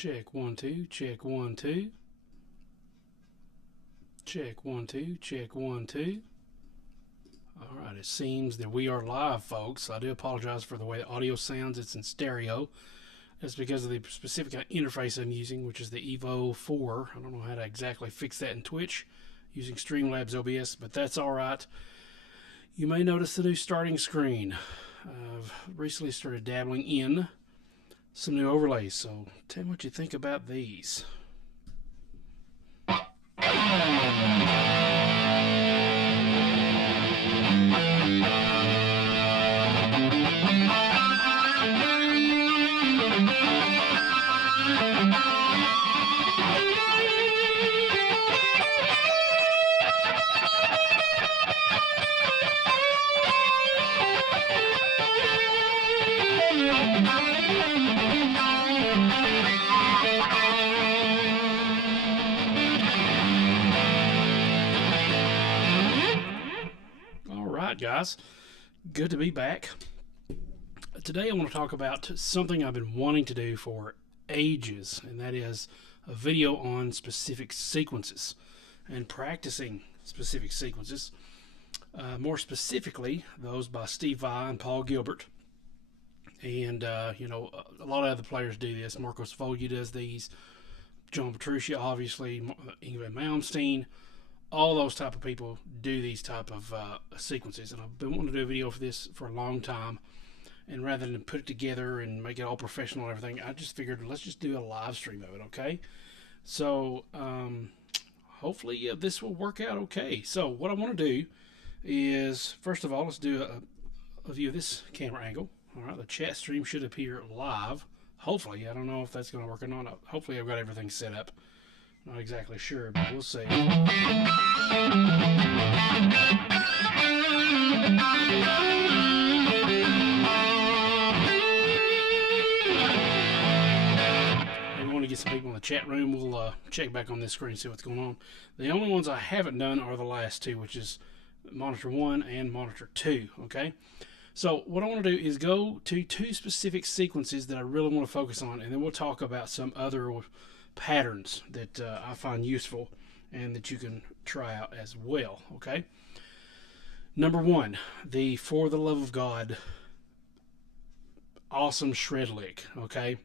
Check 1 2, check 1 2. Check 1 2, check 1 2. Alright, it seems that we are live, folks. I do apologize for the way the audio sounds. It's in stereo. That's because of the specific interface I'm using, which is the Evo 4. I don't know how to exactly fix that in Twitch using Streamlabs OBS, but that's alright. You may notice the new starting screen. I've recently started dabbling in some new overlays, so tell me what you think about these. Guys, good to be back. Today I want to talk about something I've been wanting to do for ages, and that is a video on specific sequences and practicing specific sequences, more specifically those by Steve Vai and Paul Gilbert. And you know, a lot of other players do this. Marcos Foglia does these, John Petrucci, obviously, Yngwie Malmsteen. All those type of people do these type of sequences, and I've been wanting to do a video for this for a long time. And rather than put it together and make it all professional and everything, I just figured let's just do a live stream of it, okay? So hopefully this will work out okay. So what I want to do is, first of all, let's do a view of this camera angle. All right, the chat stream should appear live. Hopefully, I don't know if that's going to work or not. Hopefully, I've got everything set up. Not exactly sure, but we'll see. Maybe we want to get some people in the chat room. We'll check back on this screen and see what's going on. The only ones I haven't done are the last two, which is monitor 1 and monitor 2. Okay, so what I want to do is go to two specific sequences that I really want to focus on, and then we'll talk about some other patterns that I find useful and that you can try out as well. Okay, number 1, the For the Love of God awesome shred lick. Okay,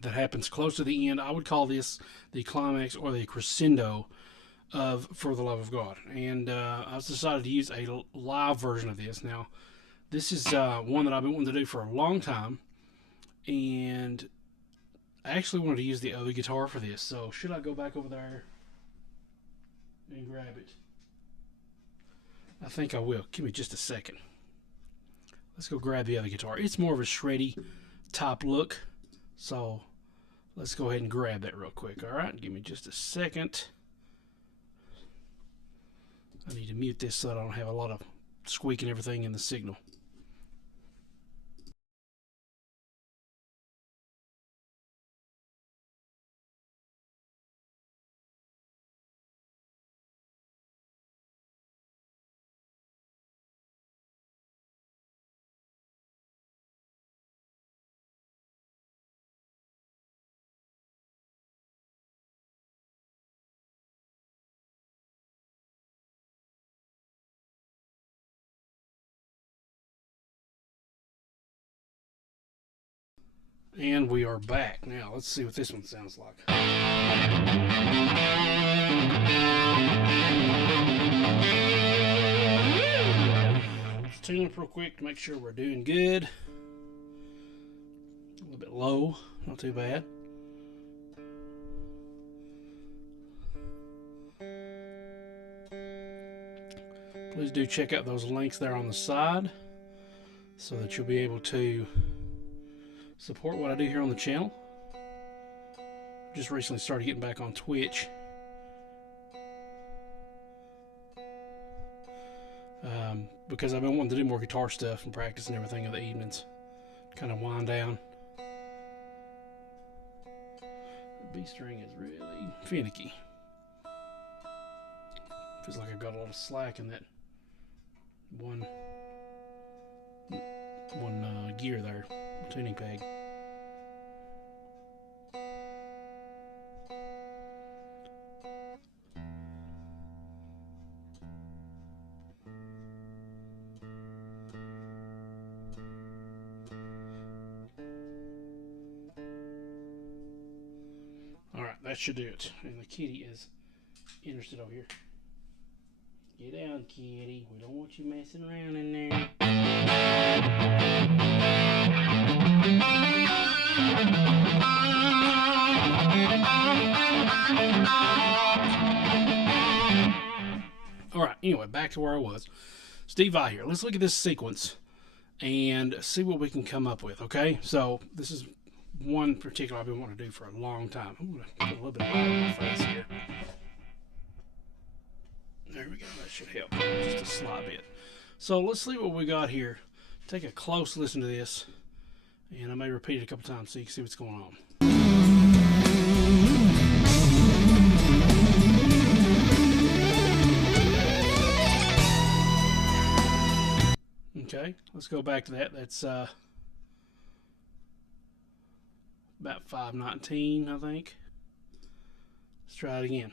that happens close to the end. I would call this the climax or the crescendo of For the Love of God, and I've decided to use a live version of this. Now this is one that I've been wanting to do for a long time, and I actually wanted to use the other guitar for this, so should I go back over there and grab it? I think I will. Give me just a second. Let's go grab the other guitar. It's more of a shreddy type look, so let's go ahead and grab that real quick. All right, give me just a second. I need to mute this so I don't have a lot of squeaking everything in the signal. And we are back. Now, let's see what this one sounds like. Let's tune up real quick to make sure we're doing good. A little bit low, not too bad. Please do check out those links there on the side so that you'll be able to support what I do here on the channel. Just recently started getting back on Twitch. Because I've been wanting to do more guitar stuff and practice and everything in the evenings. Kind of wind down. The B string is really finicky. Feels like I've got a lot of slack in that one gear there, tuning peg. that should do it. And the kitty is interested over here. Get down, kitty. We don't want you messing around in there. Alright, anyway, back to where I was. Steve Vai here. Let's look at this sequence and see what we can come up with, okay? So, this is one particular I've been wanting to do for a long time. I'm going to put a little bit of light on my face here. There we go. That should help. Just a slight bit. So, let's see what we got here. Take a close listen to this. And I may repeat it a couple times so you can see what's going on. Okay, let's go back to that. That's about 519, I think. Let's try it again.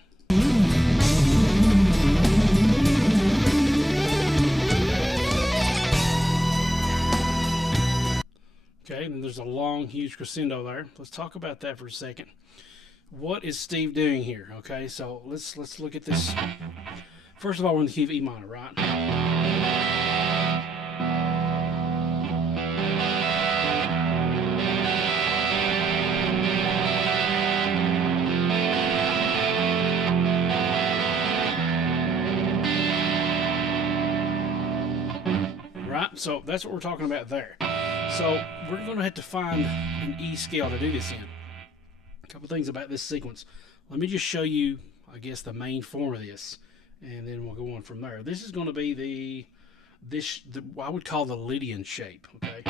Okay, and there's a long, huge crescendo there. Let's talk about that for a second. What is Steve doing here? Okay, so let's look at this. First of all, we're in the key of E minor, right? So that's what we're talking about there. So we're going to have to find an E scale to do this in. A couple things about this sequence. Let me just show you, I guess, the main form of this, and then we'll go on from there. This is going to be the I would call the Lydian shape. Okay.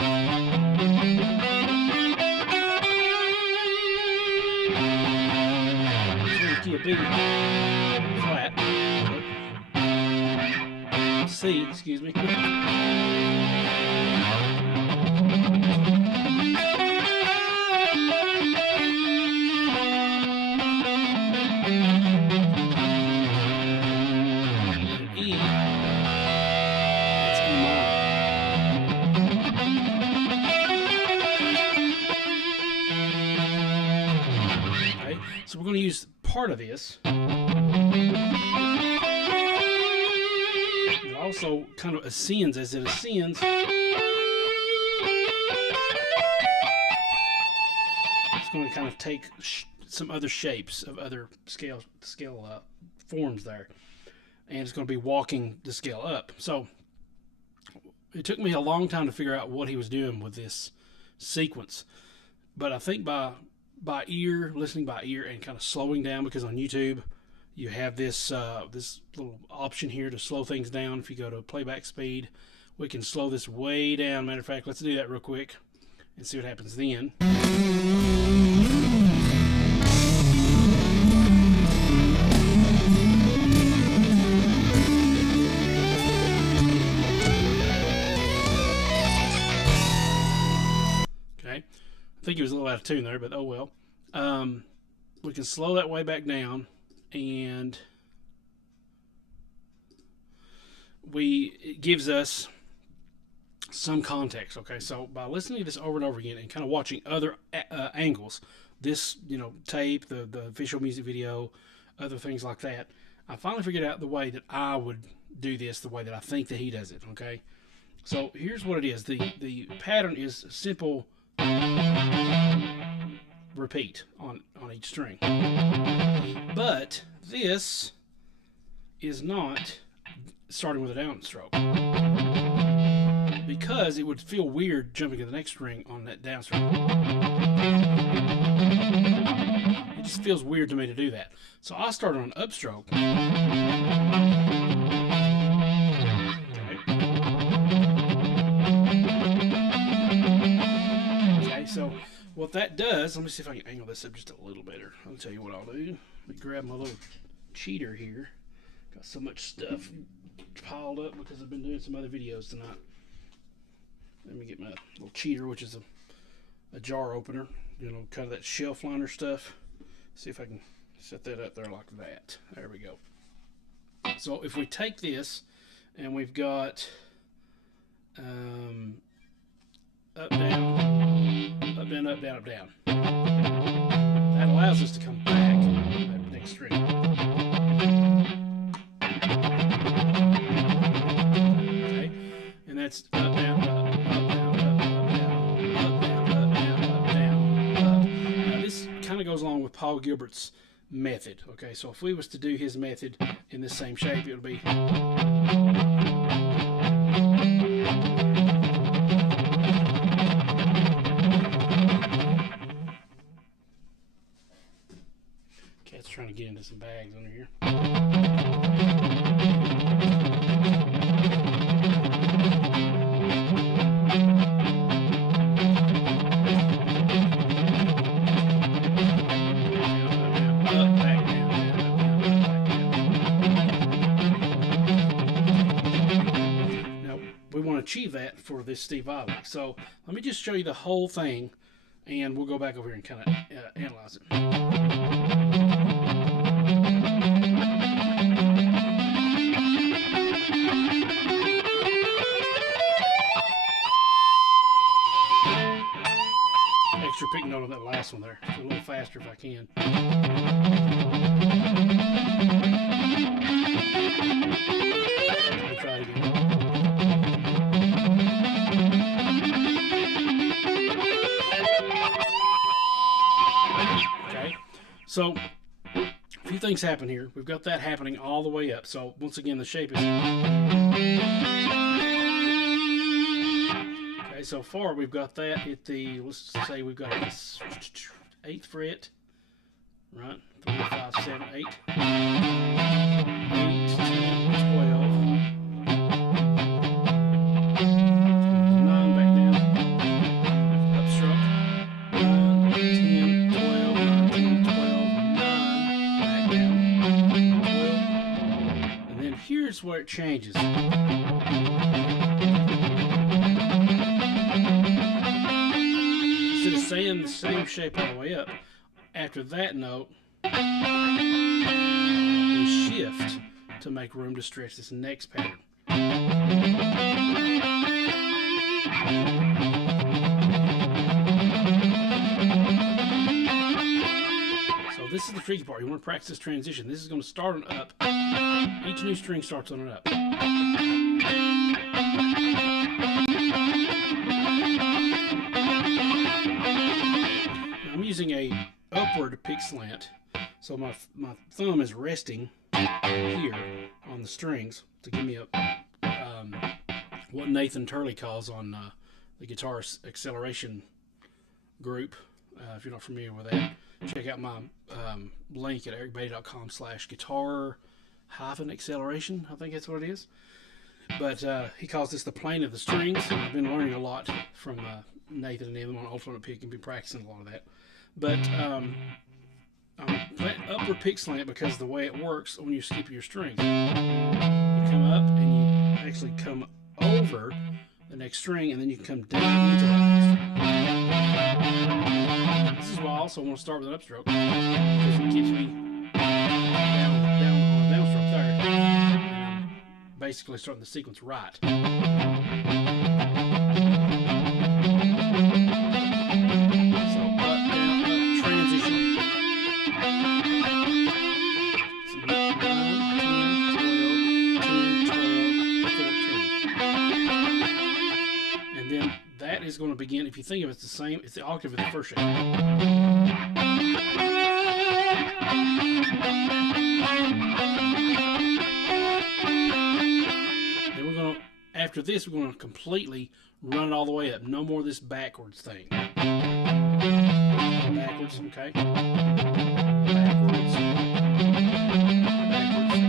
Key of B flat. C, excuse me. So we're going to use part of this. It also kind of ascends. As it ascends, it's going to kind of take some other shapes of other scale forms there. And it's going to be walking the scale up. So it took me a long time to figure out what he was doing with this sequence. But I think by ear, listening by ear, and kind of slowing down, because on YouTube you have this this little option here to slow things down. If you go to playback speed, we can slow this way down. Matter of fact, let's do that real quick and see what happens then. Okay. I think he was a little out of tune there, but oh well. We can slow that way back down, and it gives us some context. Okay, so by listening to this over and over again and kind of watching other angles, this tape, the official music video, other things like that, I finally figured out the way that I would do this, the way that I think that he does it. Okay, so here's what it is. The pattern is simple repeat on each string, but this is not starting with a downstroke, because it would feel weird jumping to the next string on that downstroke. It just feels weird to me to do that, so I started on upstroke. Okay, so what that does, let me see if I can angle this up just a little better. I'll tell you what I'll do. Let me grab my little cheater here. Got so much stuff piled up because I've been doing some other videos tonight. Let me get my little cheater, which is a jar opener. Kind of that shelf liner stuff. See if I can set that up there like that. There we go. So if we take this and we've got up, down, up, down, up, down, up, down. That allows us to come back next string. Okay, and that's up, down, up, down, up, down, up, down, up, down, up. Now this kind of goes along with Paul Gilbert's method. Okay, so if we was to do his method in this same shape, it would be. Cat's trying to get into some bags under here. Achieve that for this Steve Vai. So let me just show you the whole thing, and we'll go back over here and kind of analyze it. Extra pick note on that last one there. It's a little faster if I can. I'll try it again. So, a few things happen here. We've got that happening all the way up. So, once again, the shape is... Okay, so far we've got that at the, let's say we've got this 8th fret, right? 3, 5, 7, 8. 8, 10, 12. 9 back down. Upstroke. 9, 10, 12, 9, 10, 12. Here's where it changes. Instead of staying the same shape all the way up, after that note, we shift to make room to stretch this next pattern. So this is the tricky part. You want to practice this transition. This is going to start on up. Each new string starts on an up. I'm using a upward pick slant, so my thumb is resting here on the strings to give me a what Nathan Turley calls on the Guitarist acceleration group. If you're not familiar with that, check out my link at ericbeatty.com/guitar-acceleration. I think that's what it is. But he calls this the plane of the strings. I've been learning a lot from Nathan and them on alternate pick and been practicing a lot of that. But I'm upward pick slant because the way it works when you skip your strings, you come up and you actually come over the next string, and then you can come down into that next string. This is why I also want to start with an upstroke, because it keeps me down on the downstroke there. And I'm basically starting the sequence right. So up, down, up, transition. So 9, 10, 12, 10, 12, 14. And then that is going to begin, if you think of it, it's the same, it's the octave of the first shape. Then we're going to, after this, we're going to completely run it all the way up. No more of this backwards thing. Backwards, okay? Backwards. Backwards.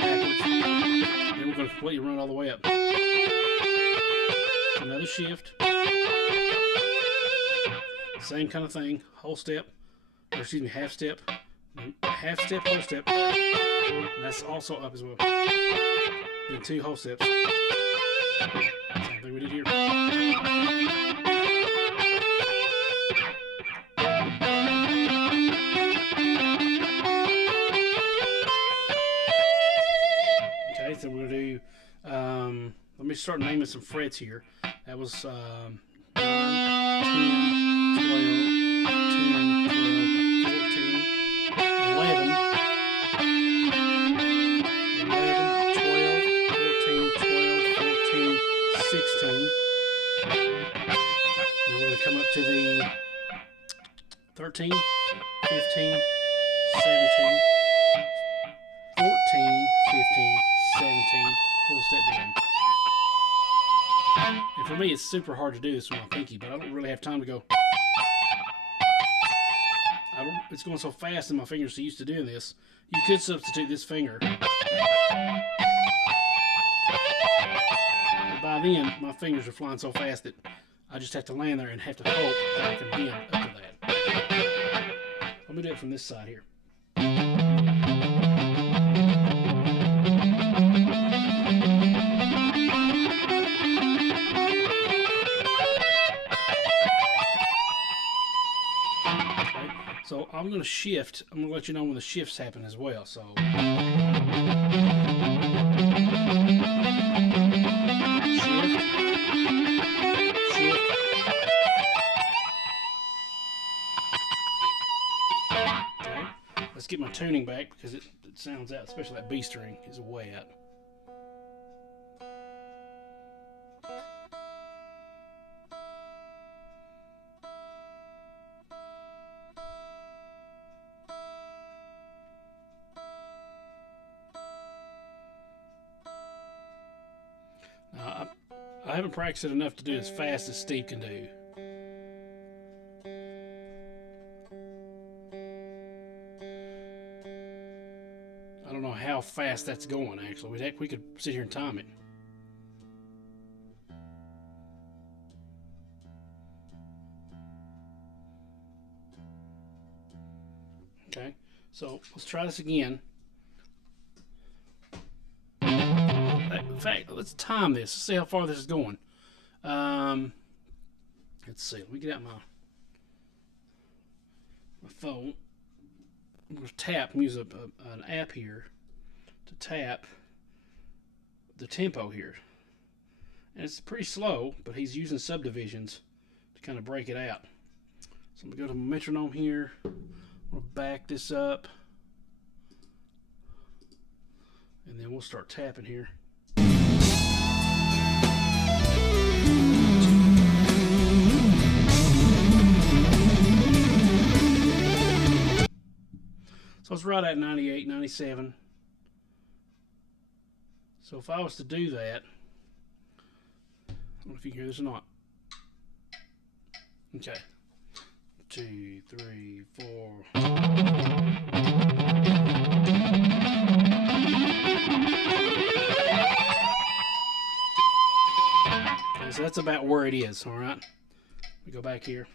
Backwards. Then we're going to completely run it all the way up. Another shift. Same kind of thing. Whole step. Or excuse me, half step. Half step, whole step. And that's also up as well. Then 2 whole steps. Same thing we did here. Okay, so we're going to do, let me start naming some frets here. That was 9, 10, 12, 10, 12, 14. 13, 15, 17, 14, 15, 17, full step bend. And for me, it's super hard to do this with my pinky, but I don't really have time to go. It's going so fast and my fingers are used to doing this. You could substitute this finger. But by then, my fingers are flying so fast that I just have to land there and have to hope that I can bend up to that. Let me do it from this side here. So I'm going to shift. I'm going to let you know when the shifts happen as well. So shift, shift. Okay. Let's get my tuning back because it sounds out, especially that B string is way out. I haven't practiced it enough to do as fast as Steve can do. I don't know how fast that's going, actually. We could sit here and time it. Okay, so let's try this again. In fact, let's time this. See how far this is going. Let's see. Let me get out my phone. I'm going to tap and use an app here to tap the tempo here. And it's pretty slow, but he's using subdivisions to kind of break it out. So I'm going to go to my metronome here. I'm going to back this up. And then we'll start tapping here. So it's right at 98, 97. So if I was to do that, I don't know if you can hear this or not. Okay. 2, 3, 4. Okay, so that's about where it is, all right? We go back here.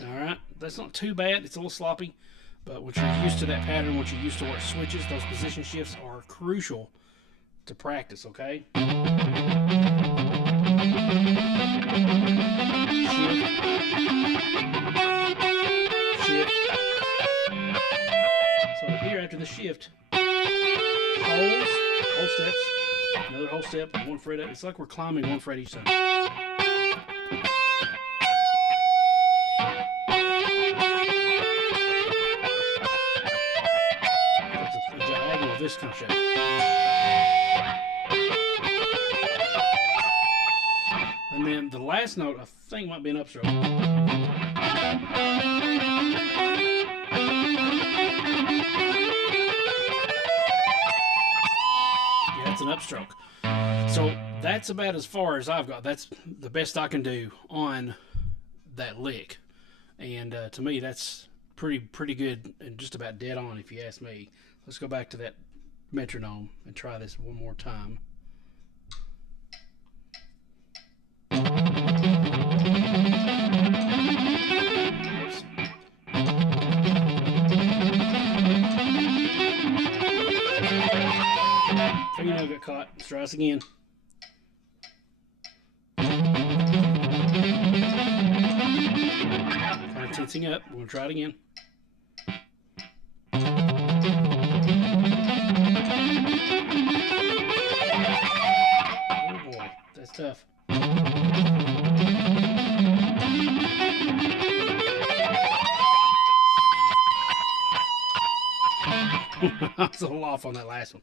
Alright, that's not too bad. It's a little sloppy, but once you're used to that pattern, once you're used to where it switches, those position shifts are crucial to practice, okay? Shift. Shift. So here after the shift, whole steps, another whole step, one fret up. It's like we're climbing one fret each time. This kind of shape. And then the last note, I think, might be an upstroke. Yeah, it's an upstroke. So that's about as far as I've got. That's the best I can do on that lick. And to me, that's pretty good and just about dead on, if you ask me. Let's go back to that metronome and try this one more time. Oops. Fingernail got caught. Let's try this again. Kind of tensing up. We're going to try it again. That's tough. I was a little off on that last one.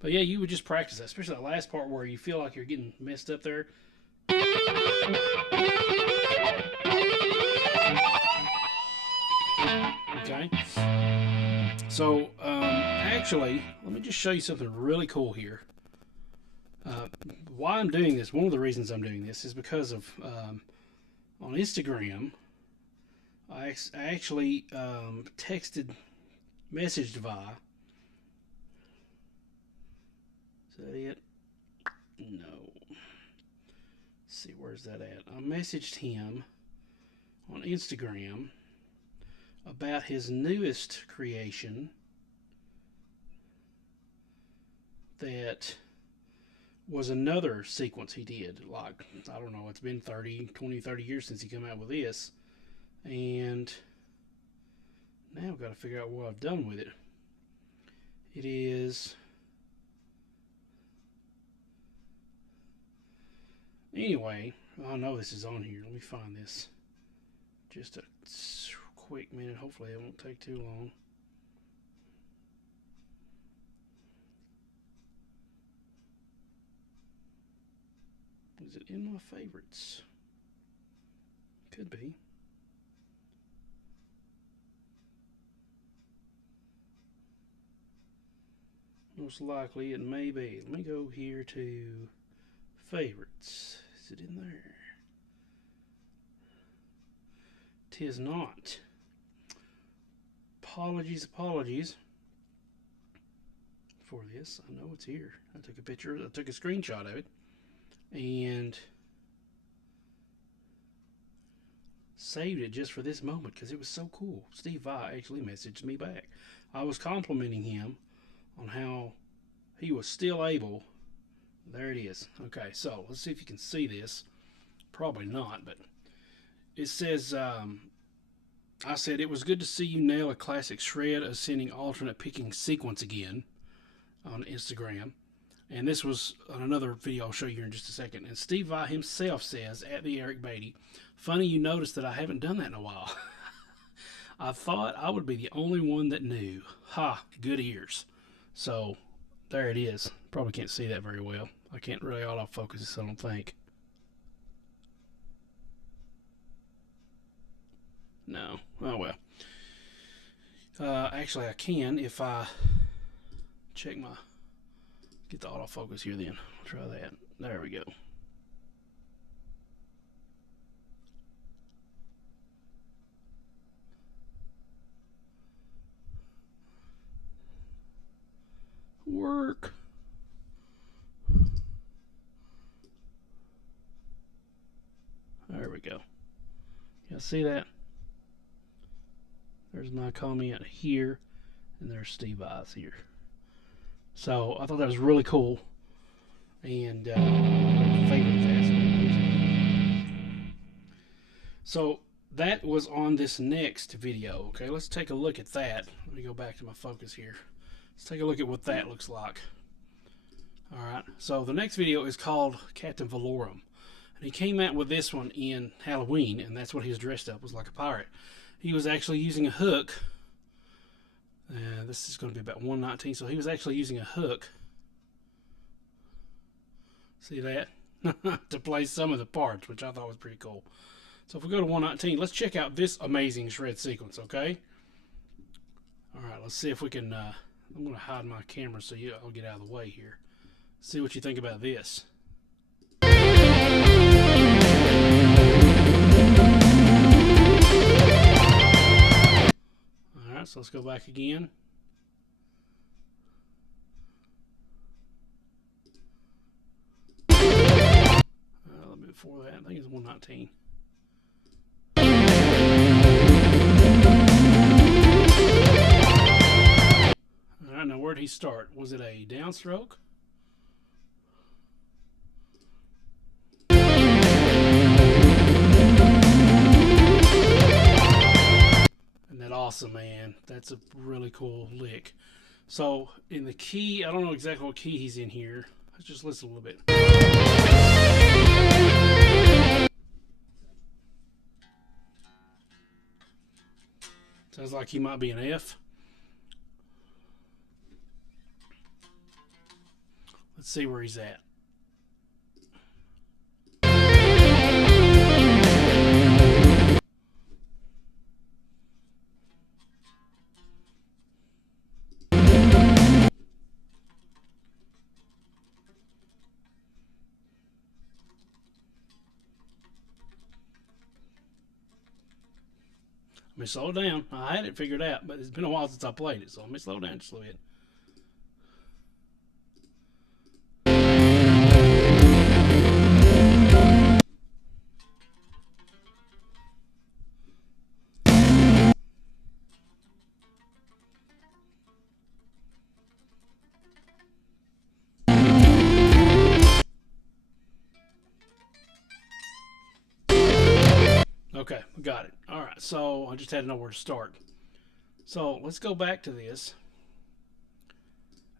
But yeah, you would just practice that, especially that last part where you feel like you're getting messed up there. Okay. So, actually, let me just show you something really cool here. Why I'm doing this, one of the reasons I'm doing this is because of, on Instagram, I actually messaged Vi. Is that it? No. Let's see, where's that at? I messaged him on Instagram about his newest creation that was another sequence he did. Like, I don't know, it's been 20, 30 years since he came out with this. And now I've got to figure out what I've done with it. It is... Anyway, I know this is on here. Let me find this. Just a quick minute. Hopefully it won't take too long. Is it in my favorites? Could be. Most likely it may be. Let me go here to favorites. Is it in there? Tis not. Apologies for this. I know it's here. I took a picture, I took a screenshot of it, and saved it just for this moment because it was so cool. Steve Vai actually messaged me back. I was complimenting him on how he was still able. There it is. Okay, so let's see if you can see this. Probably not, but it says, I said, it was good to see you nail a classic shred ascending alternate picking sequence again on Instagram. And this was on another video I'll show you in just a second. And Steve Vai himself says, at the Eric Beatty, funny you noticed that I haven't done that in a while. I thought I would be the only one that knew. Ha, good ears. So, there it is. Probably can't see that very well. I can't really autofocus this, I don't think. No. Oh, well. Actually, I can if I check my... Get the autofocus here then. I'll try that. There we go. Work. There we go. You see that? There's my comment here, and there's Steve Vai's here. So I thought that was really cool, and so that was on this next video. Okay, let's take a look at that. Let me go back to my focus here. Let's take a look at what that looks like. Alright, so the next video is called Captain Velorum. And he came out with this one in Halloween, and that's what he was dressed up, was like a pirate. He was actually using a hook. This is going to be about 119, so he was actually using a hook. See that? To play some of the parts, which I thought was pretty cool. So if we go to 119, let's check out this amazing shred sequence, okay? Alright, let's see if we can... I'm going to hide my camera so I'll get out of the way here. See what you think about this. Alright, so let's go back again. A little bit before that, I think it's 119. Alright, now where'd he start? Was it a downstroke? Isn't that awesome, man? That's a really cool lick. So, in the key, I don't know exactly what key he's in here. Let's just listen a little bit. Sounds like he might be an F. Let's see where he's at. Let me slow down. I had it figured out, but it's been a while since I played it, so let me slow down just a little bit. Okay, we got it. All right, so I just had to know where to start. So let's go back to this,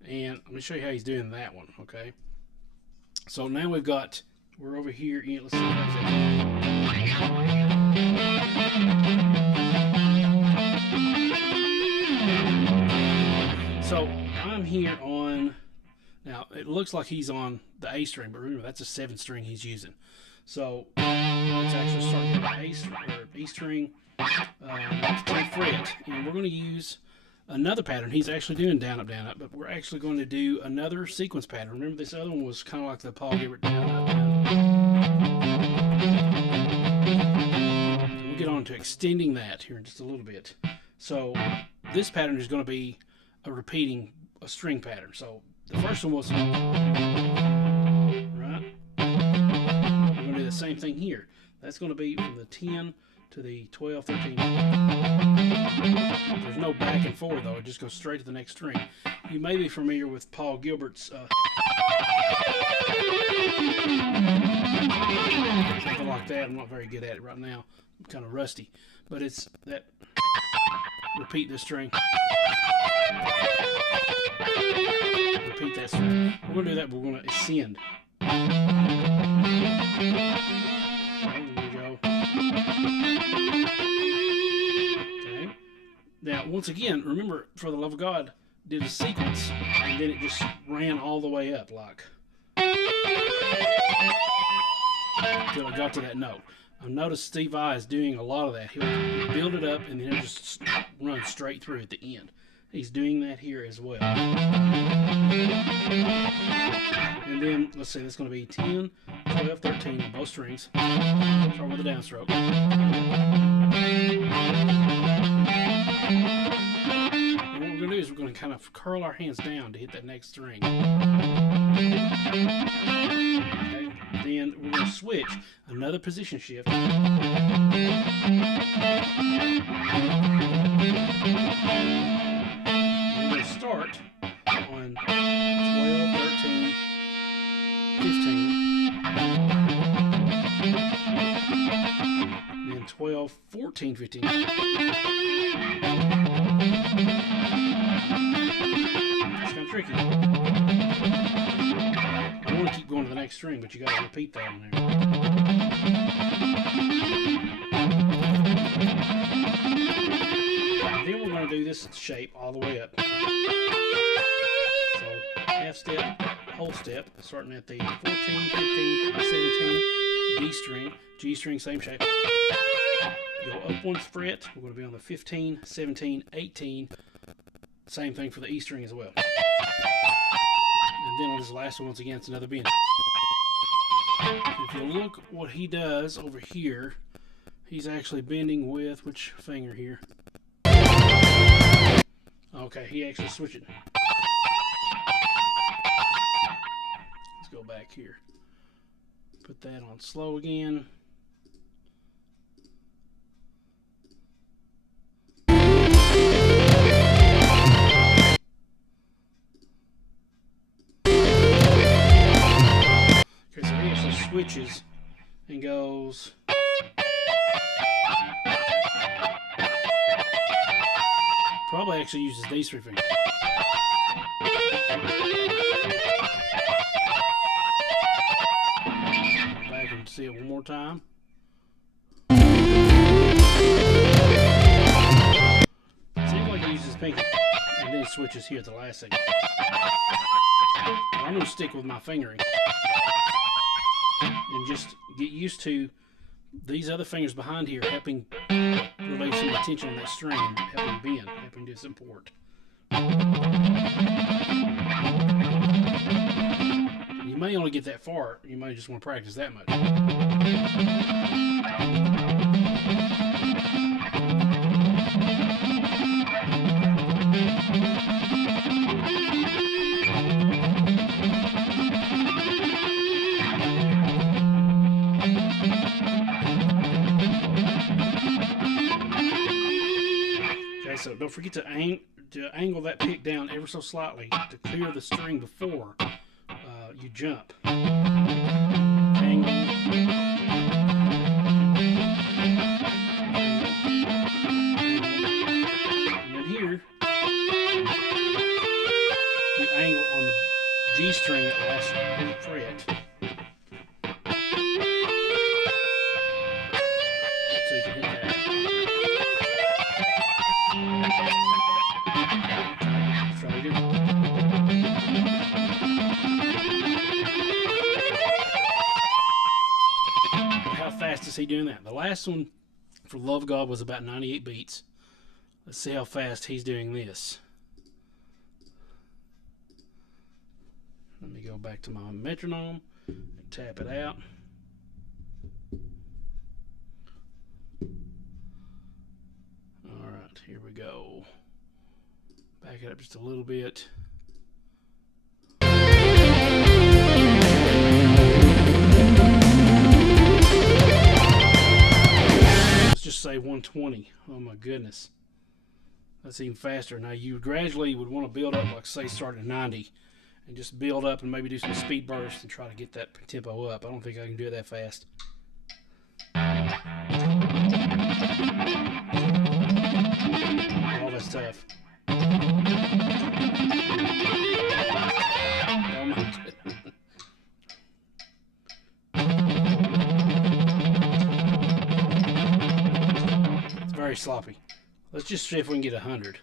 and let me show you how he's doing that one. Okay, so now we're over here. Let's see how he's at. So I'm here on. Now it looks like he's on the A string, but remember that's a 7th string he's using. So let's actually start with the A string, 10th fret, and we're going to use another pattern. He's actually doing down up, but we're actually going to do another sequence pattern. Remember, this other one was kind of like the Paul Gilbert down up, down. We'll get on to extending that here in just a little bit. So this pattern is going to be a string pattern. So the first one was the same thing here. That's going to be from the 10 to the 12, 13. There's no back and forth though, it just goes straight to the next string. You may be familiar with Paul Gilbert's something like that. I'm not very good at it right now. I'm kind of rusty. But it's that, repeat this string. Repeat that string. We're going to do that, but we're going to ascend. There we go. Okay. Now, once again, remember, For the Love of God did a sequence, and then it just ran all the way up, like, until it got to that note. I've noticed Steve Vai is doing a lot of that. He'll build it up, and then he'll just run straight through at the end. He's doing that here as well. And then, let's see, that's going to be 10, 12, 13 on both strings. Start with the downstroke. And what we're going to do is we're going to kind of curl our hands down to hit that next string. Okay. Then we're going to switch another position shift. We're going to start on 12, 13, 15, then 12, 14, 15. It's kind of tricky. I want to keep going to the next string, but you got to repeat that in there. Then we're going to do this shape all the way up. So half step, whole step, starting at the 14, 15, 17, D string, G string, same shape. Go up 1 fret, we're going to be on the 15, 17, 18, same thing for the E string as well. And then on this last one, once again, it's another bend. If you look what he does over here, he's actually bending with, which finger here? Okay, he actually switched it. Let's go back here. Put that on slow again. Okay, so he actually switches and goes. Probably actually uses these 3 fingers. Back and see it one more time. Seems like he uses pinky, and then switches here at the last second. I'm going to stick with my fingering and just get used to these other fingers behind here helping relay some tension on that string, helping bend, helping to support. You may only get that far. You may just want to practice that much. Okay, so don't forget to angle that pick down ever so slightly to clear the string before you jump. Angle. And then here, you angle on the G string at the last fret. So you can hit that. Let's try it again. How fast is he doing that? The last one for Love God was about 98 beats. Let's see how fast he's doing this. Let me go back to my metronome and tap it out. Alright, here we go. Back it up just a little bit. Let's just say 120. Oh my goodness. That's even faster. Now you gradually would want to build up, like say start at 90 and just build up and maybe do some speed bursts and try to get that tempo up. I don't think I can do it that fast. Oh, that's tough. It's very sloppy. Let's just see if we can get 100.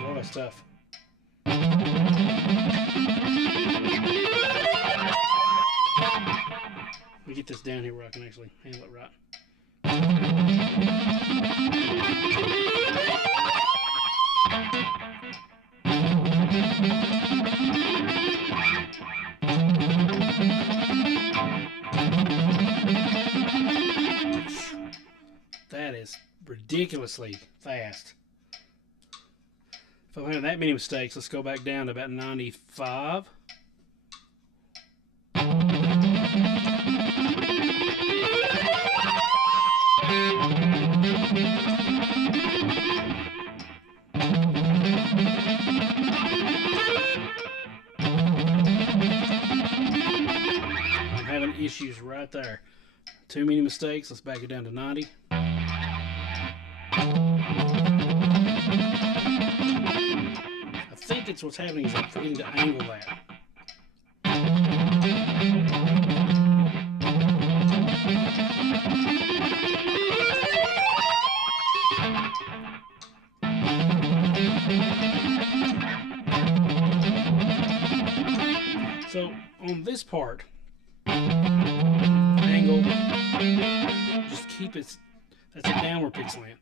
Oh, that's tough. Let me get this down here where I can actually handle it right. That is ridiculously fast. If I'm having that many mistakes, let's go back down to about 95. I'm having issues right there. Too many mistakes. Let's back it down to 90. I think it's what's happening is I'm forgetting to angle that. So on this part, angle, just keep it, that's a downward pick slant.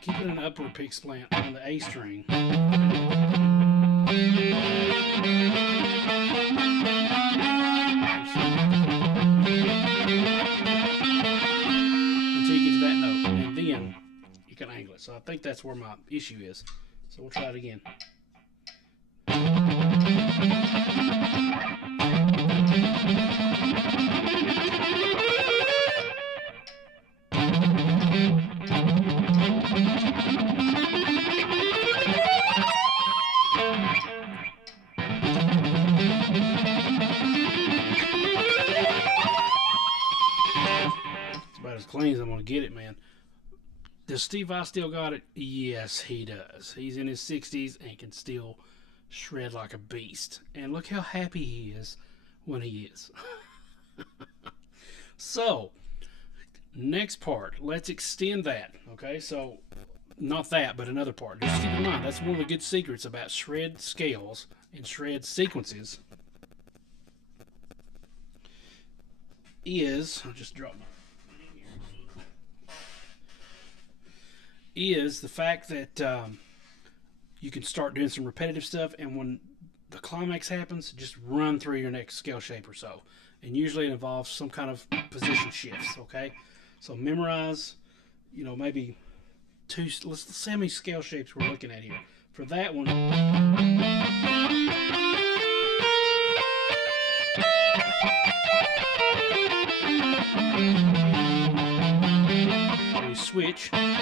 Keep it an upward pick slant on the A string. Until you get to that note, and then you can angle it. So I think that's where my issue is. So we'll try it again. It's about as clean as I'm going to get it, man. Does Steve Vai still got it? Yes, he does. He's in his 60s and can still shred like a beast. And look how happy he is when he is. So, next part, let's extend that. Okay, so not that, but another part. Just keep in mind, that's one of the good secrets about shred scales and shred sequences. I'll just drop my is the fact that you can start doing some repetitive stuff, and when the climax happens, just run through your next scale shape or so. And usually it involves some kind of position shifts, okay? So memorize, maybe let's see how many scale shapes we're looking at here. For that one, we switch again.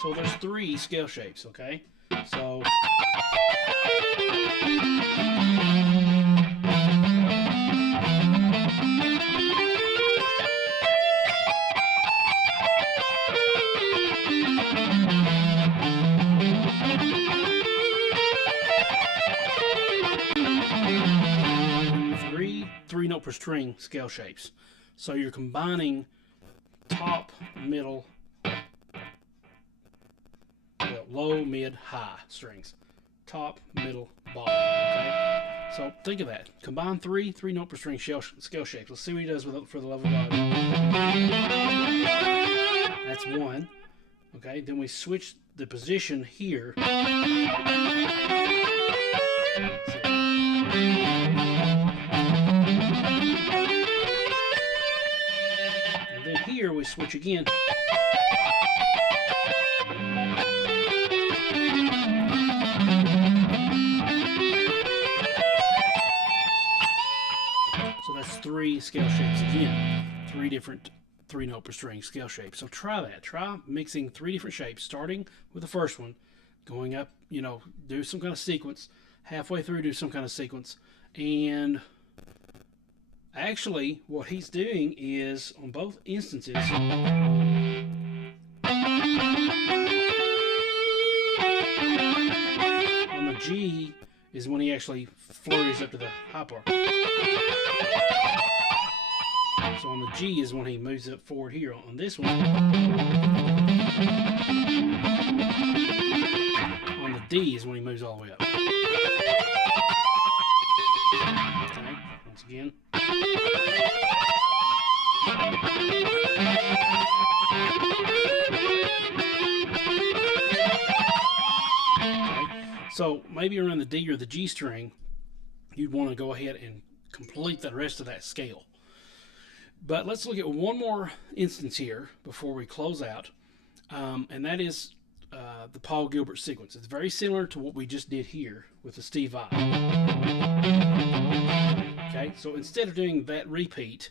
So there's 3 scale shapes, okay? So three note per string scale shapes. So you're combining top, middle, low, mid, high strings. Top, middle, bottom. Okay? So think of that. Combine 3 note per string scale shapes. Let's see what he does with it for the love of God. That's 1. Okay, then we switch the position here. And then here we switch again. So that's 3 scale shapes again. 3 different 3 note per string scale shapes. So try that. Try mixing 3 different shapes, starting with the first one, going up, do some kind of sequence, halfway through do some kind of sequence, and actually what he's doing is, on both instances, on the G is when he actually flurries up to the high part. So on the G is when he moves up forward here. On this one, on the D is when he moves all the way up. Okay, once again. Okay, so maybe around the D or the G string, you'd want to go ahead and complete the rest of that scale. But let's look at one more instance here before we close out, and that is the Paul Gilbert sequence. It's very similar to what we just did here with the Steve Vai. Okay, so instead of doing that repeat,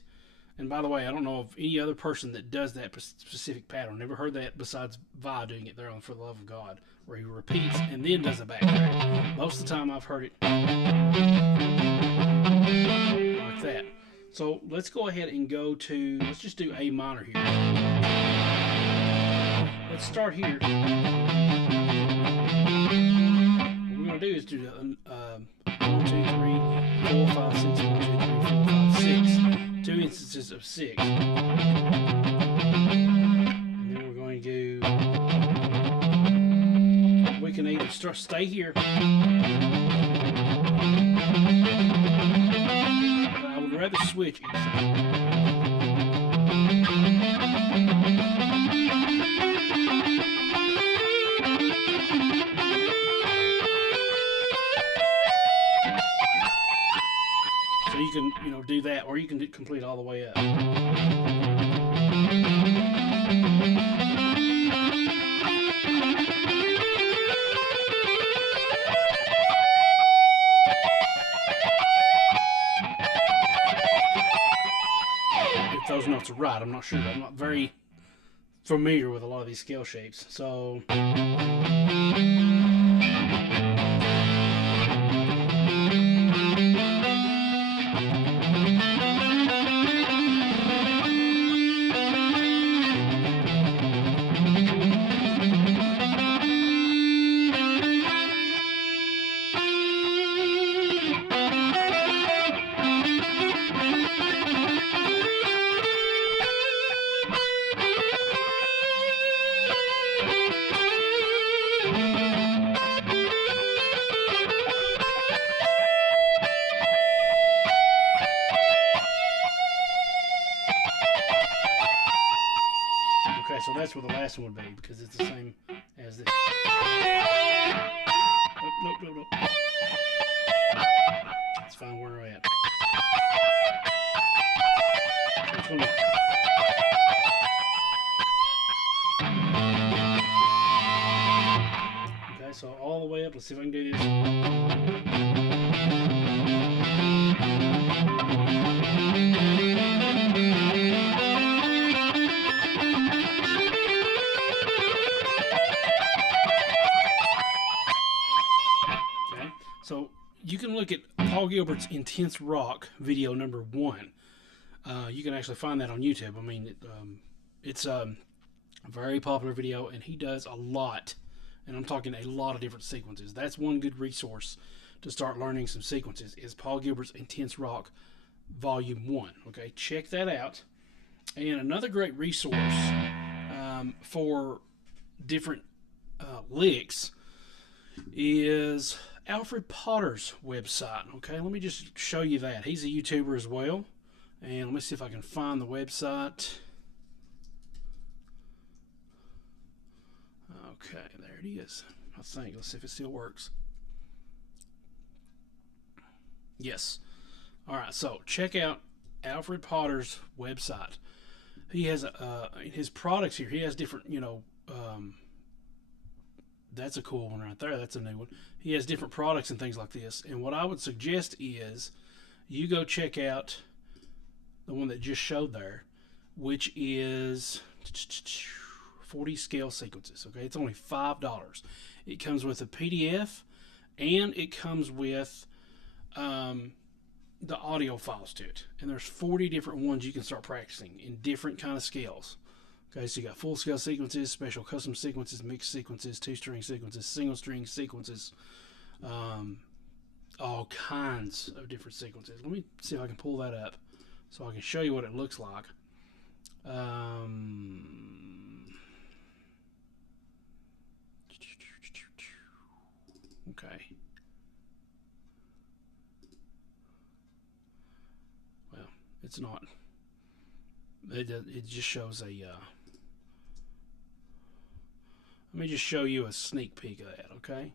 and by the way, I don't know of any other person that does that specific pattern. Never heard that besides Vi doing it there on For the Love of God, where he repeats and then does a backtrack. Most of the time I've heard it like that. So let's go ahead and go to, let's just do A minor here. Let's start here. What we're going to do is do 1, 2, 3, 4, 5, 6, 1, 2, 3, 4, 5, 6. 2 instances of 6. And then we're going to do, we can either stay here. I would rather switch each side. So you can, do that, or you can complete all the way up. If those notes are right, I'm not sure. I'm not very familiar with a lot of these scale shapes, so. that's where the last one would be, because it's the same as this. Nope. Let's find where we're at. Which one? Okay, so all the way up. Let's see if I can do this. So you can look at Paul Gilbert's Intense Rock video number 1. You can actually find that on YouTube. I mean, it's a very popular video, and he does a lot, and I'm talking a lot of different sequences. That's one good resource to start learning some sequences, is Paul Gilbert's Intense Rock Volume 1. Okay, check that out. And another great resource for different licks is Alfred Potter's website. Okay, let me just show you that. He's a YouTuber as well, and let me see if I can find the website. Okay, there it is. I think. Let's see if it still works. Yes. All right, so check out Alfred Potter's website. He has his products here. He has different, that's a cool one right there. That's a new one. He has different products and things like this. And what I would suggest is you go check out the one that just showed there, which is 40 scale sequences. Okay, it's only $5. It comes with a PDF, and it comes with the audio files to it. And there's 40 different ones you can start practicing in different kind of scales. Okay, so you got full scale sequences, special custom sequences, mixed sequences, 2-string sequences, single string sequences, all kinds of different sequences. Let me see if I can pull that up so I can show you what it looks like. Okay. Well, it's not. It just shows a. Let me just show you a sneak peek of that, okay?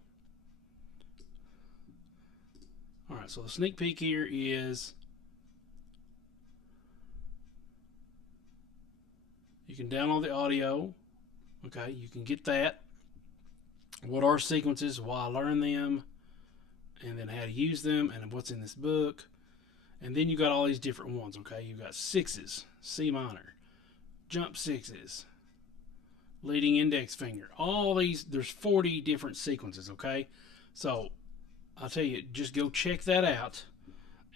All right, so the sneak peek here is you can download the audio, okay? You can get that. What are sequences, why I learned them, and then how to use them, and what's in this book. And then you got all these different ones, okay? You got sixes, C minor, jump sixes, leading index finger. All these, there's 40 different sequences, okay? So I'll tell you, just go check that out,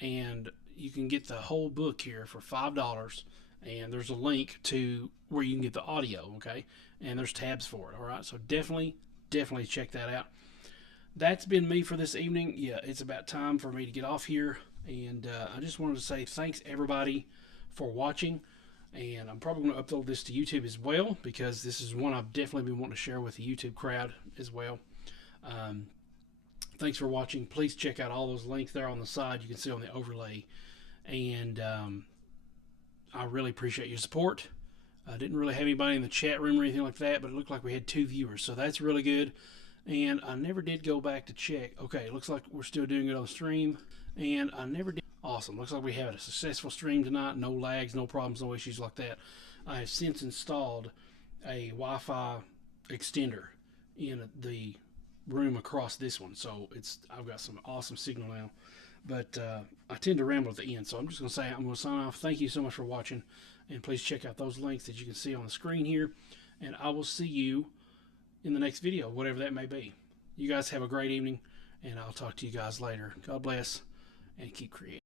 and you can get the whole book here for $5. And there's a link to where you can get the audio, okay? And there's tabs for it, all right? So definitely check that out. That's been me for this evening. Yeah, it's about time for me to get off here. And I just wanted to say thanks, everybody, for watching. And I'm probably going to upload this to YouTube as well, because this is one I've definitely been wanting to share with the YouTube crowd as well. Thanks for watching. Please check out all those links there on the side. You can see on the overlay. And I really appreciate your support. I didn't really have anybody in the chat room or anything like that, but it looked like we had 2 viewers, so that's really good. And I never did go back to check. Okay, it looks like we're still doing it on the stream. And I never did. Awesome. Looks like we had a successful stream tonight. No lags, no problems, no issues like that. I have since installed a Wi-Fi extender in the room across this one, so I've got some awesome signal now. But I tend to ramble at the end, so I'm just going to say I'm going to sign off. Thank you so much for watching, and please check out those links that you can see on the screen here, and I will see you in the next video, whatever that may be. You guys have a great evening, and I'll talk to you guys later. God bless, and keep creating.